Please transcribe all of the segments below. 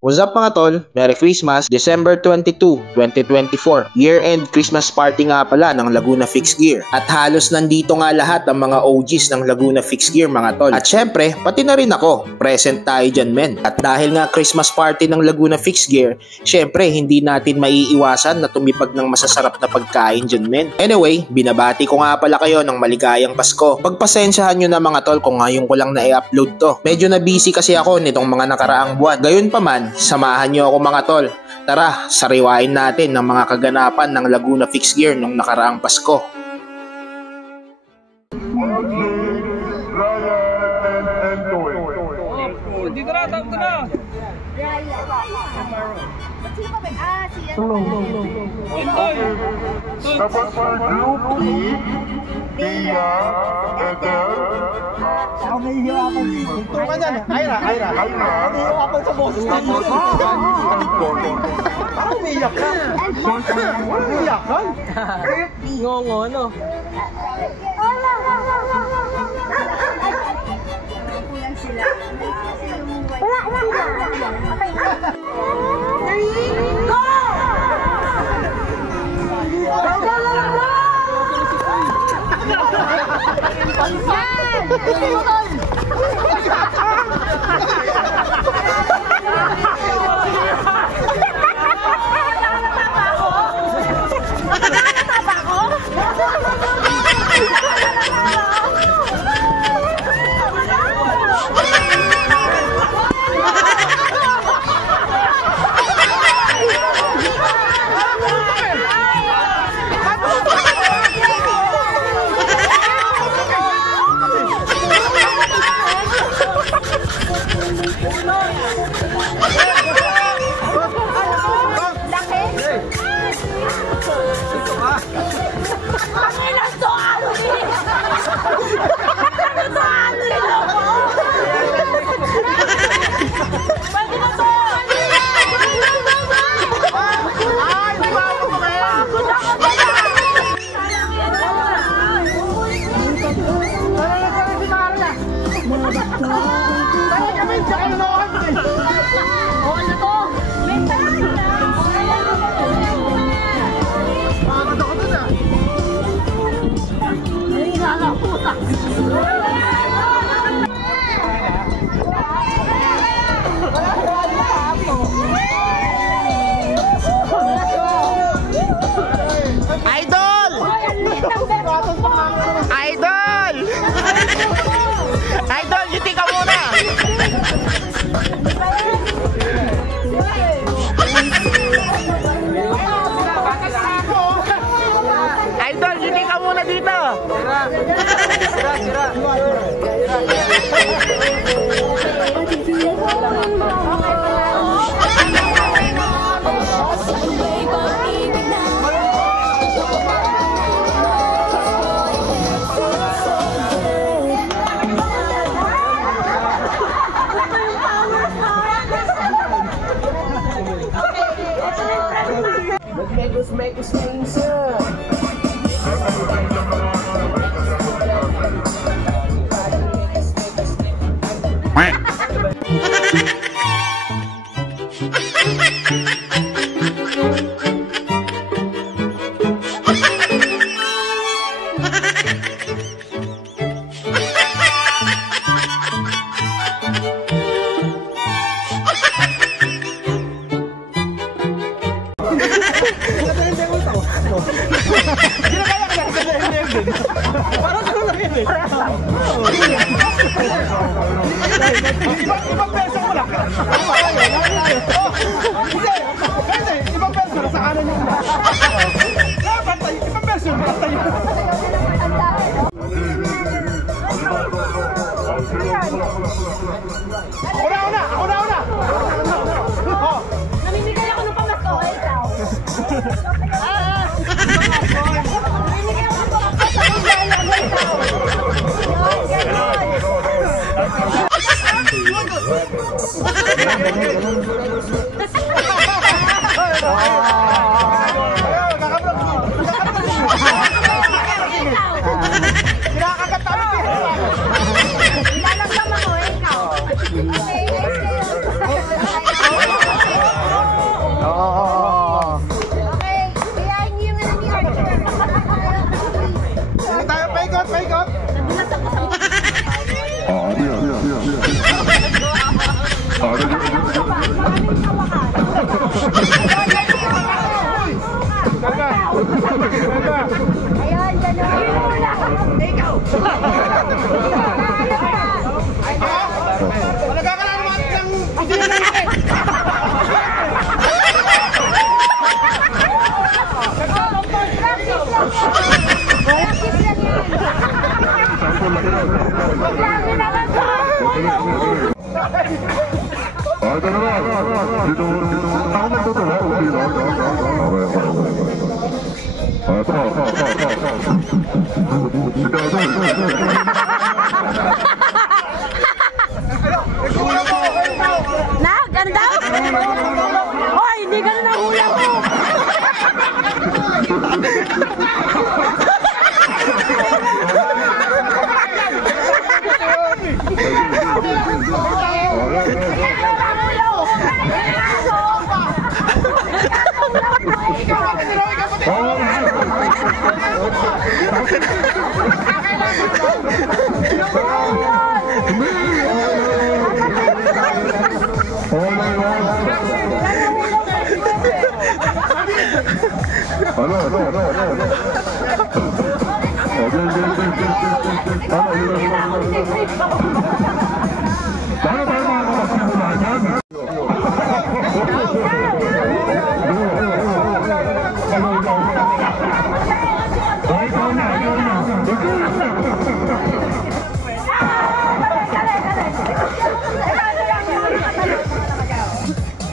What's up mga tol? Merry Christmas! December 22, 2024. Year-end Christmas party nga pala ng Laguna Fixed Gear. At halos nandito nga lahat ang mga OGs ng Laguna Fixed Gear mga tol. At syempre, pati na rin ako. Present tayo dyan men. At dahil nga Christmas party ng Laguna Fixed Gear, syempre hindi natin maiiwasan na tumipag ng masasarap na pagkain dyan men. Anyway, binabati ko nga pala kayo ng maligayang Pasko. Pagpasensyahan nyo na mga tol kung ngayon ko lang na-i-upload to. Medyo na busy kasi ako nitong mga nakaraang buwan. Gayon pa man, samahan nyo ako mga tol. Tara, sariwain natin ng mga kaganapan ng Laguna Fixed Gear nung nakaraang Pasko. Dito na, tapos na! Dapat sa group E, Tia, Ethel, ako nahihirapan dito. Tungan yan. Ayra. Nahihirapan sa boses. tapos Anthony. Parang umiyak ka. Umiyak ka? Ngongo, no? Idol, yuti ka muna! Idol, yuti ka muna dito! Make us sing, sir. Parang ano lang yun eh. Ibang beso mo lang. Hindi, ibang beso na sa kanan yung bantay, ibang beso, bantay yun. Ako na! Namimigay ako ng pamasko, ikaw. Kinakagatan. Ayan, gano'n. Ikaw. Talaga ka lang naman ng kusina natin. Na, ganda? Hoy, hindi ganun ang hula mo.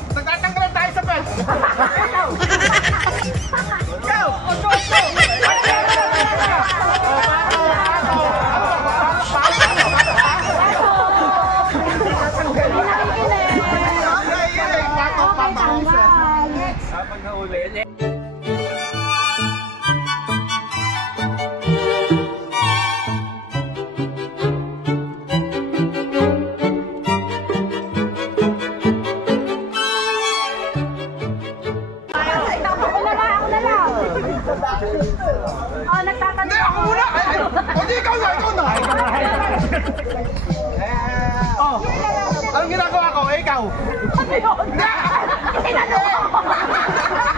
Nagtatanggalan tayo sa pet. Oh, nagtatanong Hindi, ako muna! O di ikaw na! Ikaw na! Oh, anong ginagawa ko? Eh, ikaw! Ako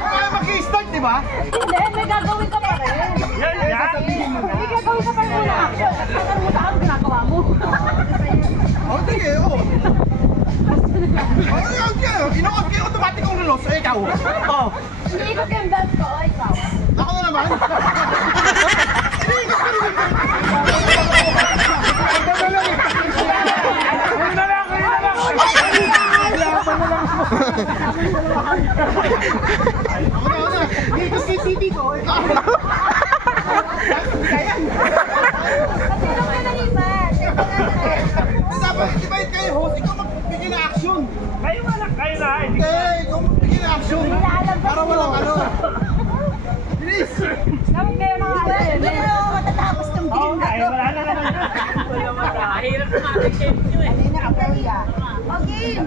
kaya mag-i-start, di ba? Hindi, may gagawin ka pa rin. May gagawin ka pa rin muna action. At mo sa akin ginagawa mo. Oh, sige, oo. Oh, ikaw, inoot kayo automatic kong lulos. Eh, ikaw. Oh. Hindi ko yung belt ko, o ikaw. Ako na naman. Ako na. Dito si Titi ko. Ikaw. Kayan. Sino ka nalipat? Dapat, di ba kayo host? Ikaw magbigay na action. Kayo na. Ikaw magbigay na action. Para walang ano. Bilis. Dapat kayo na nga rin. Hindi mo matatapos itong game na to. Wala na naman. Hirap na natin game nyo eh. O, game.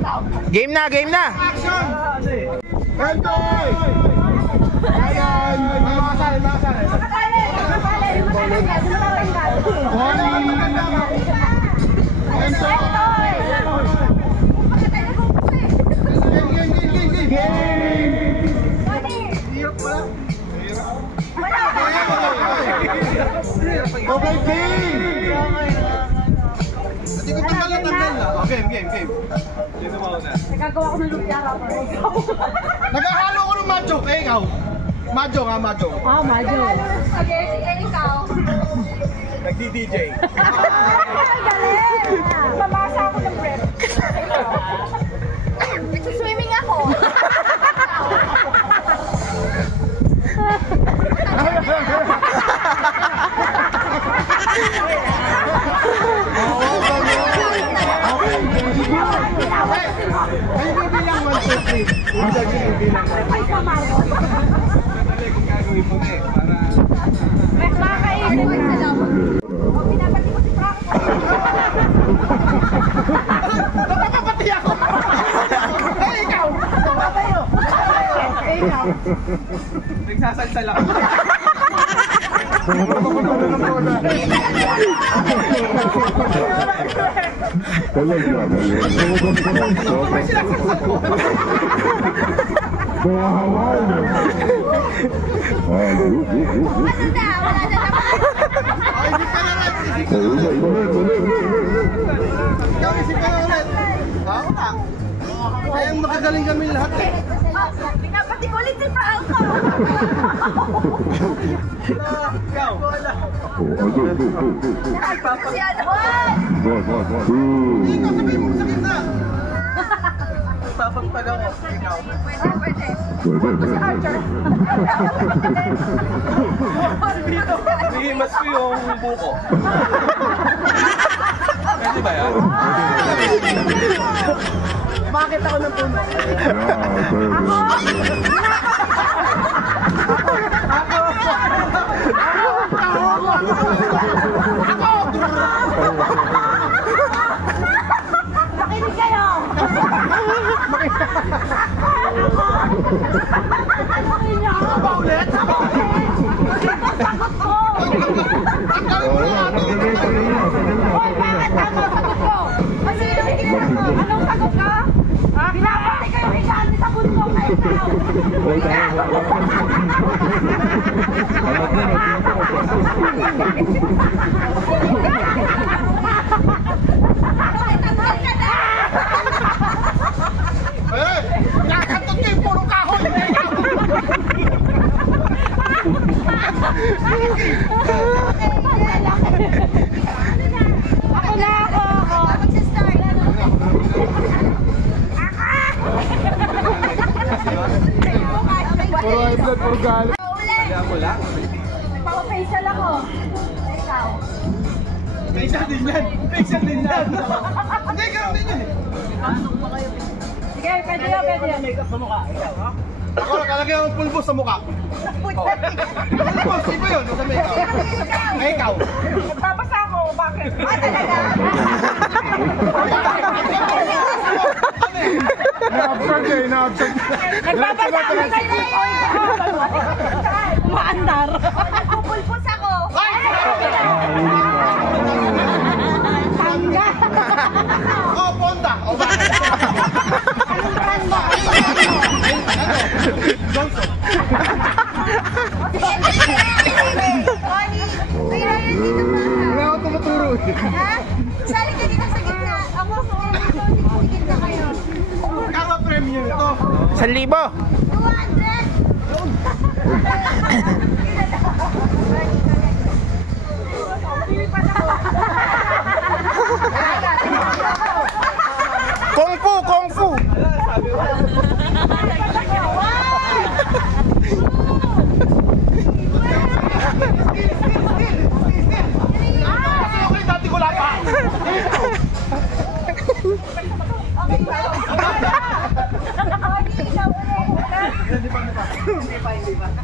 Game na. Action. Hentoy. Ayan. Makasali. Makasali. Lumatangin ka. Hentoy. Okay, game! Hindi ko ito pala tanggal na. Okay, game. Nagagawa ko ng lumpia ka pa. Naghahalo ko ng mahjong. Eh, ikaw. Mahjong. Ah, Majo. Spaghetti, ikaw. Nagdi-DJ. Galing! Babasa ako ng bread. Swimming ako. Ay, bibilang 1, 2, 3. Bibilang. Makakainin mo sa labo. O, pinapati ko si Frank. Napapapati ako! Eh, ikaw! Napatayo! Ikaw! Nagsasalsal ako. Ikaw, isip ka na ulit. Oo na. Kayang makagaling kami lahat eh. Pinapati ko ulit si Franco. Ikaw. Wala. Si ano? Ikaw, sabihin mo sa gitna. Papagpag ako. Ikaw. Pwede. Hihimas ko yung buko. Pwede ba yan? Bakit ako ng puno? Makinig kayo! Ano ba ulit? Sagot ko! Hoy, bakit tama sagot ko? Kasi anong sagot ka? Binabati kayo higaan sa bundok na ikaw! Nakakantot ko yung puro kahoy! Ako na ako! Mag-start! Puro high blood, puro galit. Wala? Nagpapafacial ako. Ikaw. Facial din yan! Facial din yan! Hindi, gano'n din yan eh! Sige, pwede yun, pwede yun. Makeup sa mukha, ikaw ha? Ako, nakalagay akong pulbos sa mukha. Pulbos, iba yun, sa makeup. Ay, ikaw. Nagpapasa ako, bakit? Ah, talaga? Na-absorb eh, na-absorb. Nagpapasa ako kayo! Maandar. Nagpupulpos ako. Tangga. Oh, Ponda! O bakit? Anong brand mo? Johnson. Wala akong tumuturo eh. Ha? Sali ka dito sa gitna. Ako, sa gitna kayo. Kama premium ito. 1,000. 200! Kung fu, kung fu. Kasi ako yung dati ko lapa.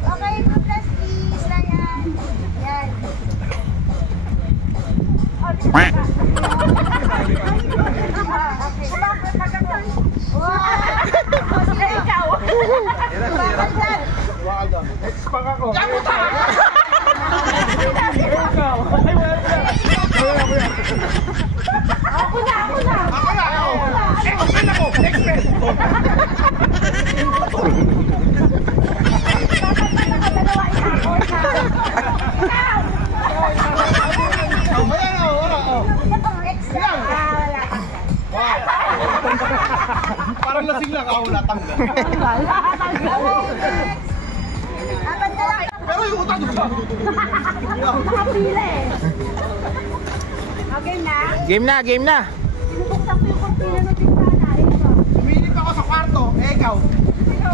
Okay, plus please na yan. Yan. Okay. Wow! Ikaw! Expang ako. Ako na! Ako na! Expert ako! Expert! Ayan o! Parang lasing lang ako natanggal. Pero yung utang doon. Nakapila eh. Okay na? Game na, game na. Sinubuksan ko yung kortina ng bintana. Ito. Umilip ako sa kwarto. Eh, ikaw. Ito.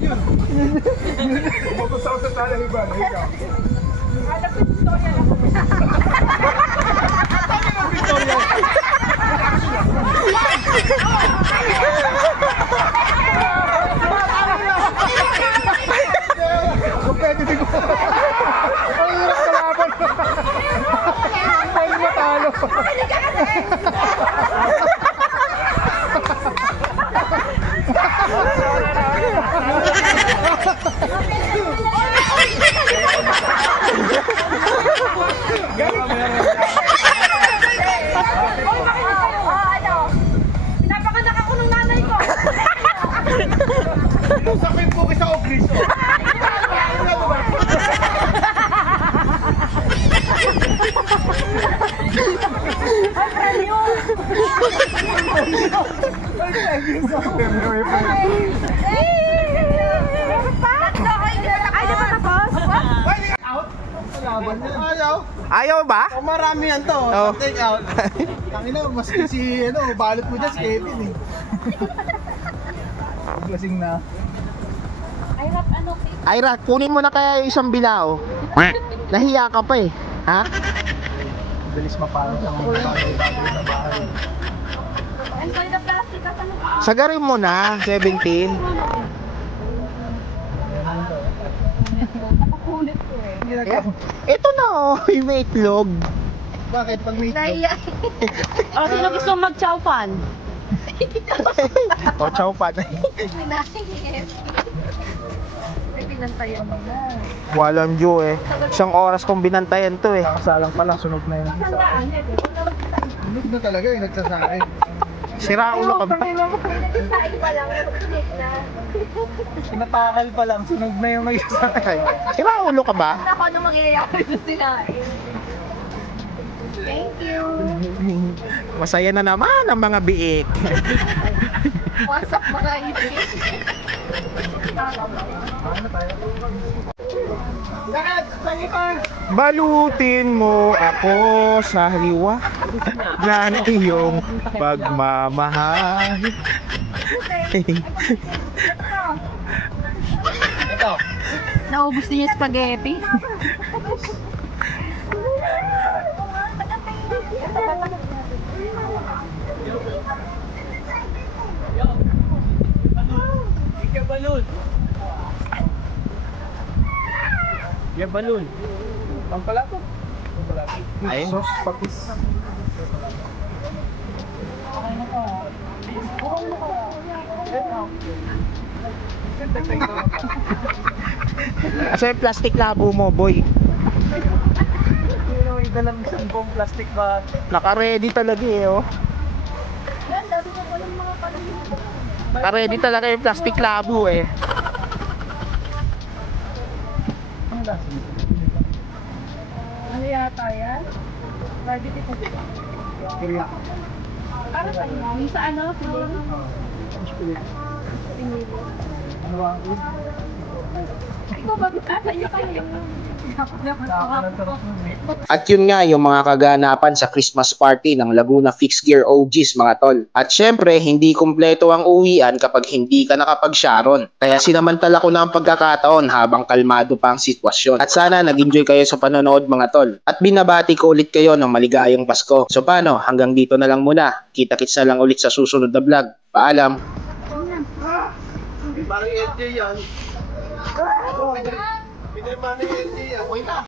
Yun. Pupunta ako sa sala iba, ikaw. Alam ko yung istorya na ko. Sabi ng Victoria. Competitive ko. Ang hirap kalaban. Ang matalo. Makinig ka kasi! English oh. Ayaw ba? Oh, marami yan to. Oh. Take out. Tangina, mas si balot mo dyan si Kevin eh. Lasing na. Ira, kunin mo na kaya yung isang bilao. Nahiya ka pa eh. Ha? Bilis mapalo sa mga bagay-bagay na bahay. Sagarin mo na, 17. Ito na oh, yung may itlog. Bakit? Pag may O, sino gusto mag-chowpan? O, chow pa na. Walang Diyo eh. Isang oras kong binantayan to eh. Nakasalang pa lang, sunog na yun. Sunog na talaga yung nagsasakay. Sira ulo ka ba? Pinatakal pa lang, sunog na yung nagsasakay. Sira ulo ka ba? Ako ano mangyayari sa sinain. Thank you. Masaya na naman ang mga biik. What's up mga ibig? Balutin mo ako sa hiwa ng iyong pagmamahal. Naubos din yung spaghetti. Yeah, balloon. Pangpalato. Ayun. Sos, pakis. Asa yung plastic labo mo, boy? Sino may dalang isang buong plastic bag? Naka-ready talaga eh, oh. Naka-ready talaga yung plastic labo eh. Ano yata yan? Barbecue ko dito. Para sa inyo. Yung sa ano? Ikaw ba? Sa'yo kayo. At yun nga yung mga kaganapan sa Christmas party ng Laguna Fixed Gear OGs mga tol. At syempre, hindi kumpleto ang uwian kapag hindi ka nakapag-sharon. Kaya sinamantala ko na ang pagkakataon habang kalmado pa ang sitwasyon. At sana nag-enjoy kayo sa panonood mga tol. At binabati ko ulit kayo ng maligayang Pasko. So paano, hanggang dito na lang muna. Kita-kits na lang ulit sa susunod na vlog. Paalam! Parang LJ yan. Pinirma ni LJ yan.